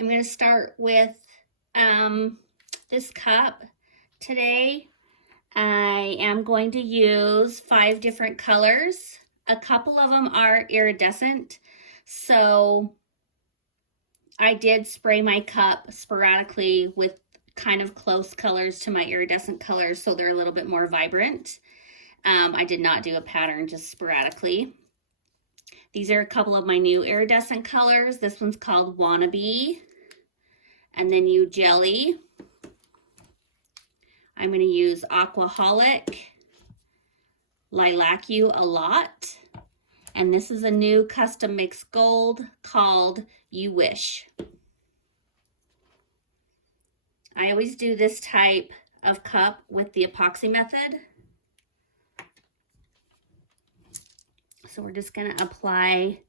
I'm going to start with this cup today. I am going to use 5 different colors. A couple of them are iridescent, so I did spray my cup sporadically with kind of close colors to my iridescent colors so they're a little bit more vibrant. I did not do a pattern, just sporadically. These are a couple of my new iridescent colors. This one's called Wannabe, and then you Jelly. I'm going to use Aquaholic, Lilac You a Lot, and this is a new custom mixed gold called You Wish. I always do this type of cup with the epoxy method. So we're just going to apply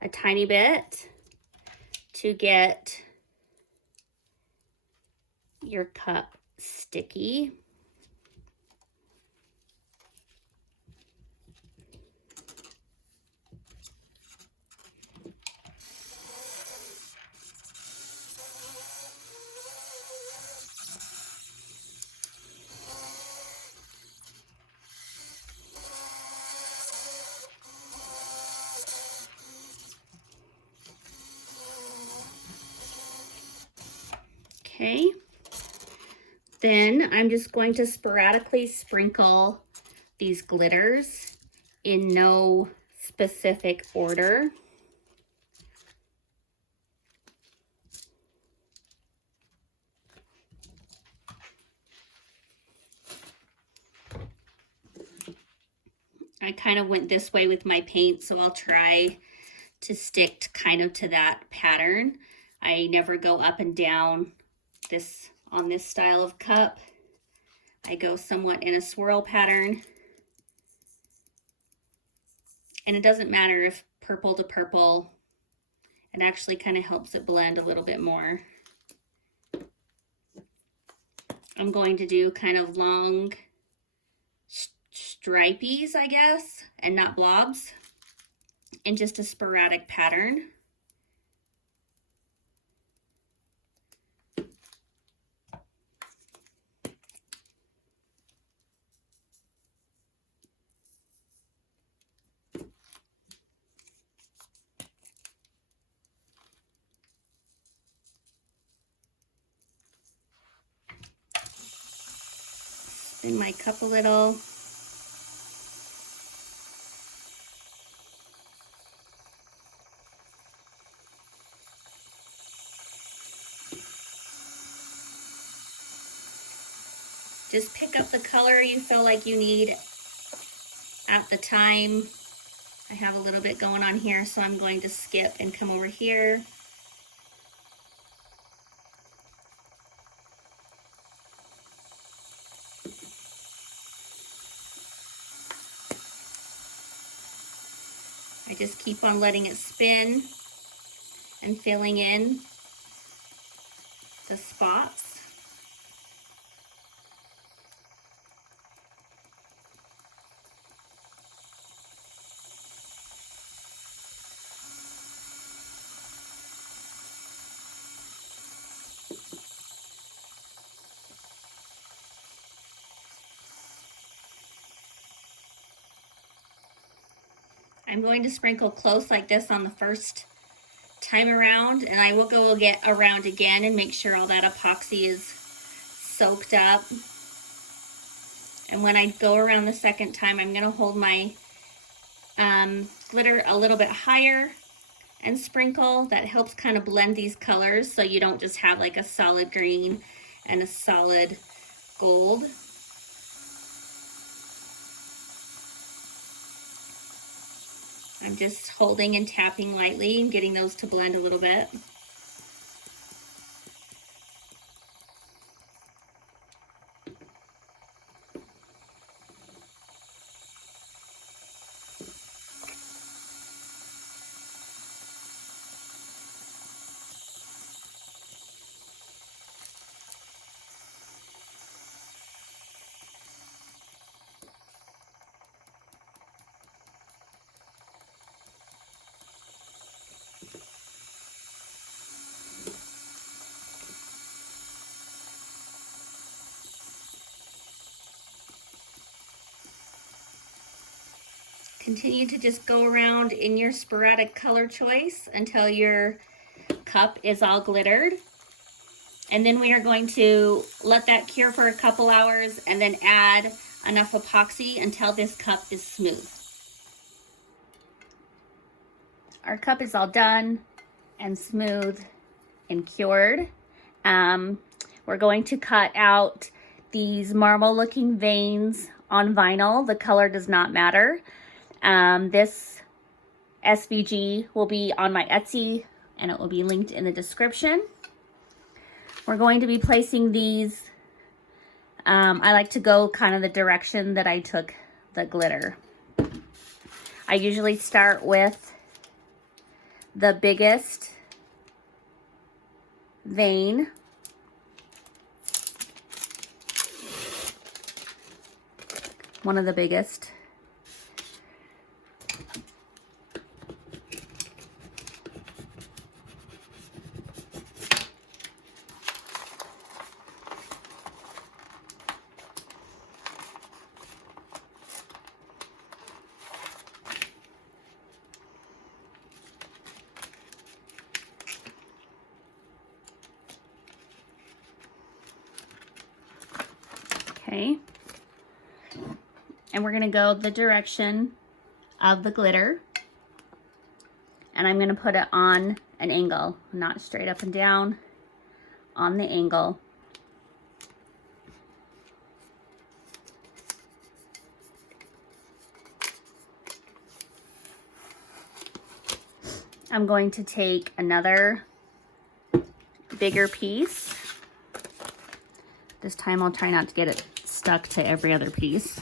a tiny bit to get your cup sticky. Okay, then I'm just going to sporadically sprinkle these glitters in no specific order. I kind of went this way with my paint, so I'll try to stick kind of to that pattern. I never go up and down on this style of cup. I go somewhat in a swirl pattern. And it doesn't matter if purple to purple, it actually kind of helps it blend a little bit more. I'm going to do kind of long stripies, I guess, and not blobs, in just a sporadic pattern. Spin my cup a little. Just pick up the color you feel like you need at the time. I have a little bit going on here, so I'm going to skip and come over here. I just keep on letting it spin and filling in the spots. I'm going to sprinkle close like this on the first time around, and I will go get around again and make sure all that epoxy is soaked up. And when I go around the second time, I'm going to hold my glitter a little bit higher and sprinkle. That helps kind of blend these colors so you don't just have like a solid green and a solid gold. I'm just holding and tapping lightly and getting those to blend a little bit. Continue to just go around in your sporadic color choice until your cup is all glittered. And then we are going to let that cure for a couple hours and then add enough epoxy until this cup is smooth. Our cup is all done and smooth and cured. We're going to cut out these marble looking veins on vinyl. The color does not matter. This SVG will be on my Etsy and it will be linked in the description. We're going to be placing these, I like to go kind of the direction that I took the glitter. I usually start with the biggest vein. One of the biggest. Okay, and we're going to go the direction of the glitter, and I'm going to put it on an angle, not straight up and down, on the angle. I'm going to take another bigger piece. This time I'll try not to get it stuck to every other piece.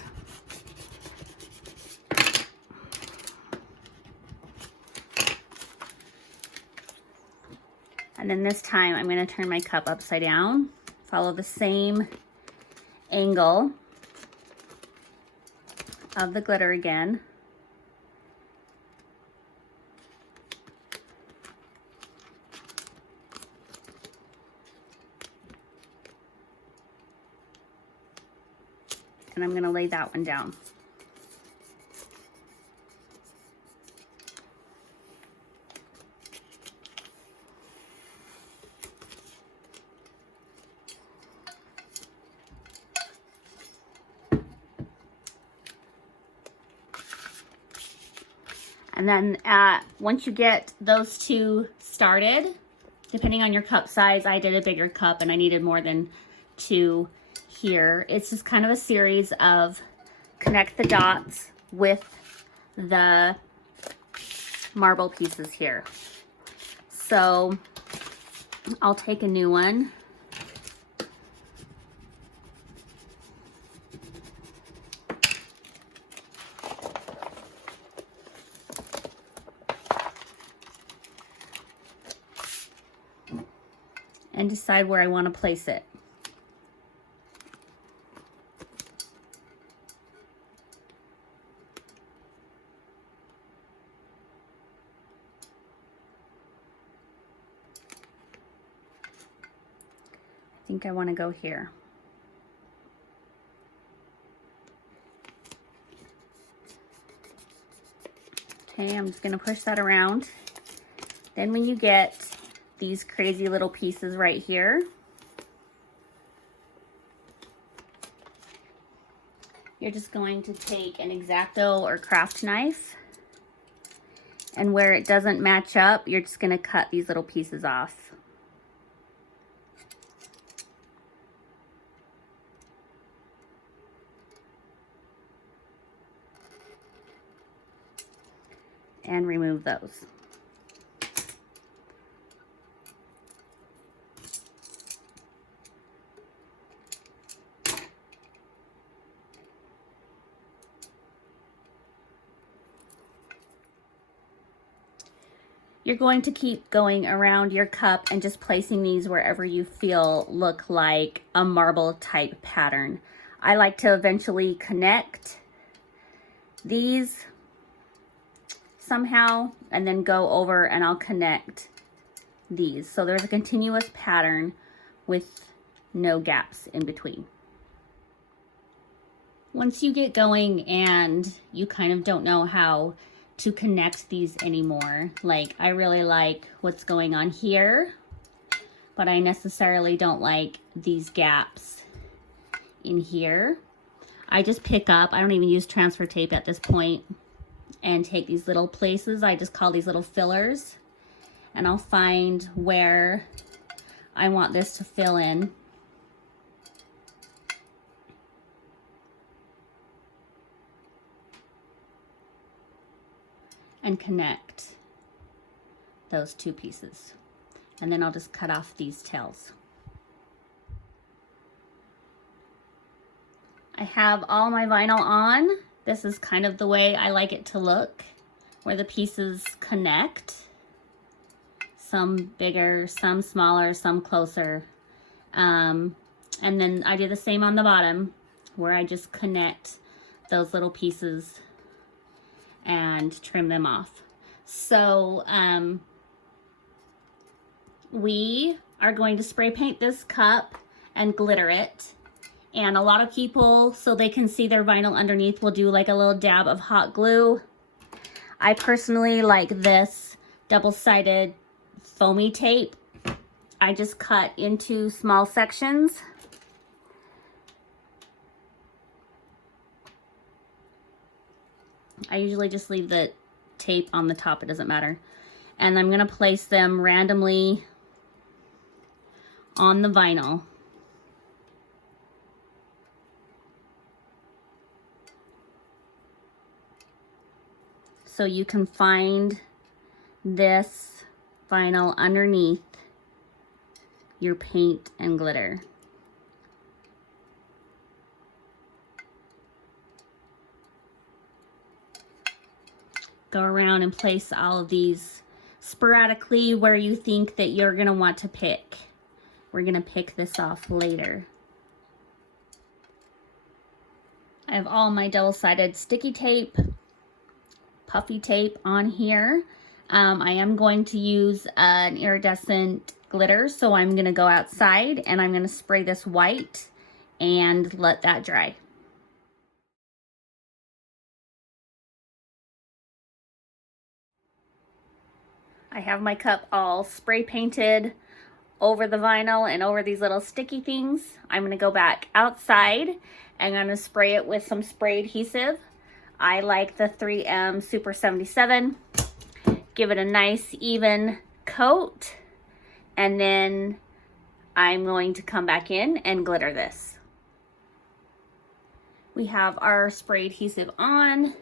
And then this time I'm going to turn my cup upside down, follow the same angle of the glitter again. And I'm going to lay that one down. And then once you get those two started, depending on your cup size, I did a bigger cup and I needed more than two here. It's just kind of a series of connect the dots with the marble pieces here. So I'll take a new one. And decide where I want to place it. I think I want to go here. Okay, I'm just going to push that around. Then when you get these crazy little pieces right here, you're just going to take an X-Acto or craft knife, and where it doesn't match up, you're just going to cut these little pieces off. And remove those. You're going to keep going around your cup and just placing these wherever you feel look like a marble type pattern. I like to eventually connect these somehow and then go over and I'll connect these. So there's a continuous pattern with no gaps in between. Once you get going and you kind of don't know how to connect these anymore, like I really like what's going on here, but I necessarily don't like these gaps in here. I just pick up, I don't even use transfer tape at this point, and take these little places, I just call these little fillers, and I'll find where I want this to fill in. And connect those two pieces. And then I'll just cut off these tails. I have all my vinyl on. This is kind of the way I like it to look, where the pieces connect. Some bigger, some smaller, some closer. And then I do the same on the bottom, where I just connect those little pieces and trim them off. So we are going to spray paint this cup and glitter it. And a lot of people, so they can see their vinyl underneath, will do like a little dab of hot glue. I personally like this double-sided foamy tape. I just cut into small sections. I usually just leave the tape on the top, it doesn't matter. And I'm gonna place them randomly on the vinyl. So you can find this vinyl underneath your paint and glitter. Go around and place all of these sporadically where you think that you're gonna want to pick. We're gonna pick this off later. I have all my double-sided sticky tape, puffy tape on here. I am going to use an iridescent glitter, so I'm gonna go outside and I'm gonna spray this white and let that dry. I have my cup all spray painted over the vinyl and over these little sticky things. I'm gonna go back outside and I'm gonna spray it with some spray adhesive. I like the 3M Super 77. Give it a nice even coat, and then I'm going to come back in and glitter this. We have our spray adhesive on,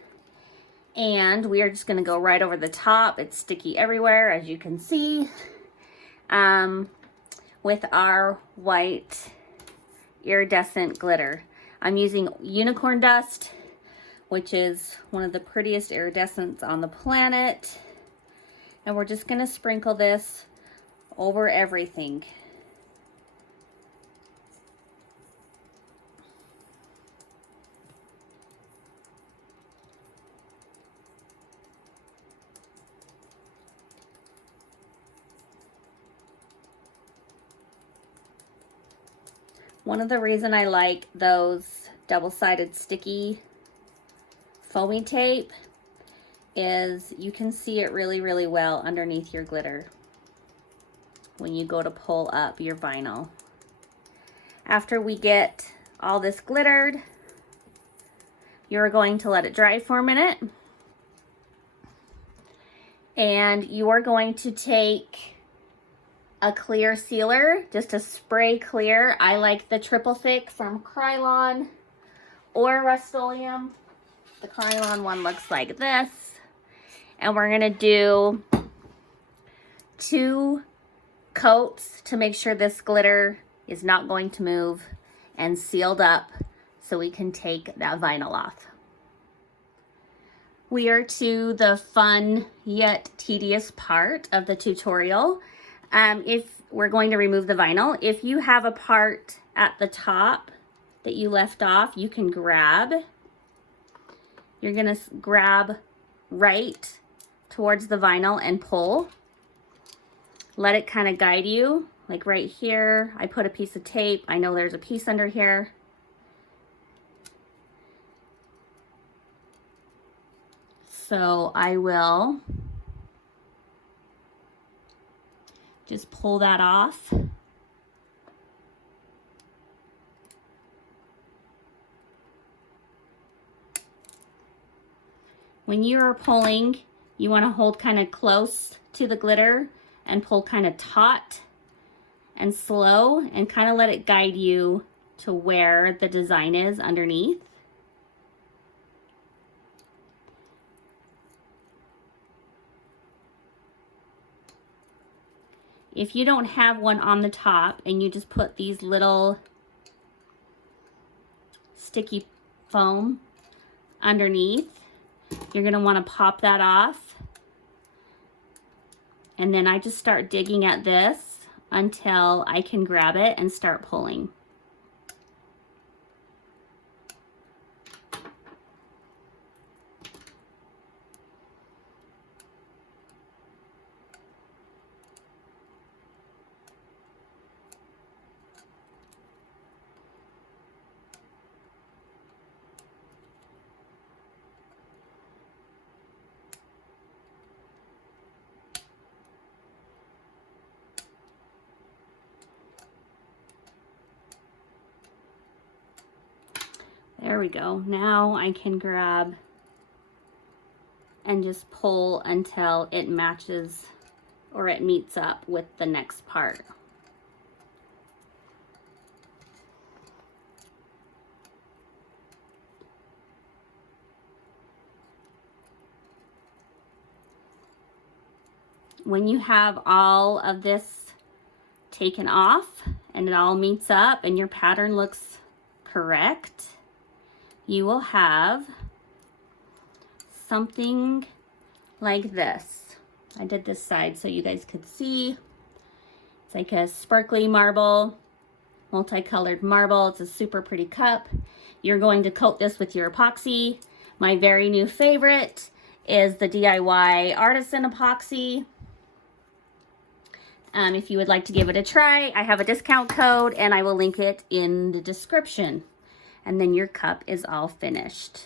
and we are just gonna go right over the top. It's sticky everywhere, as you can see, with our white iridescent glitter. I'm using unicorn dust, which is one of the prettiest iridescents on the planet. And we're just gonna sprinkle this over everything. One of the reasons I like those double-sided sticky foamy tape is you can see it really, really well underneath your glitter when you go to pull up your vinyl. After we get all this glittered, you're going to let it dry for a minute. And you are going to take a clear sealer, just a spray clear. I like the triple thick from Krylon or Rust-Oleum. The Krylon one looks like this. And we're gonna do 2 coats to make sure this glitter is not going to move and sealed up so we can take that vinyl off. We are to the fun yet tedious part of the tutorial. If we're going to remove the vinyl, if you have a part at the top that you left off, you can grab. You're gonna grab right towards the vinyl and pull. Let it kind of guide you, like right here. I put a piece of tape. I know there's a piece under here. So I will just pull that off. When you're pulling, you want to hold kind of close to the glitter and pull kind of taut and slow and kind of let it guide you to where the design is underneath. If you don't have one on the top and you just put these little sticky foam underneath, you're going to want to pop that off. And then I just start digging at this until I can grab it and start pulling. There we go. Now I can grab and just pull until it matches or it meets up with the next part. When you have all of this taken off and it all meets up and your pattern looks correct, you will have something like this. I did this side so you guys could see. It's like a sparkly marble, multicolored marble. It's a super pretty cup. You're going to coat this with your epoxy. My very new favorite is the DIY Artisan Epoxy. If you would like to give it a try, I have a discount code and I will link it in the description. And then your cup is all finished.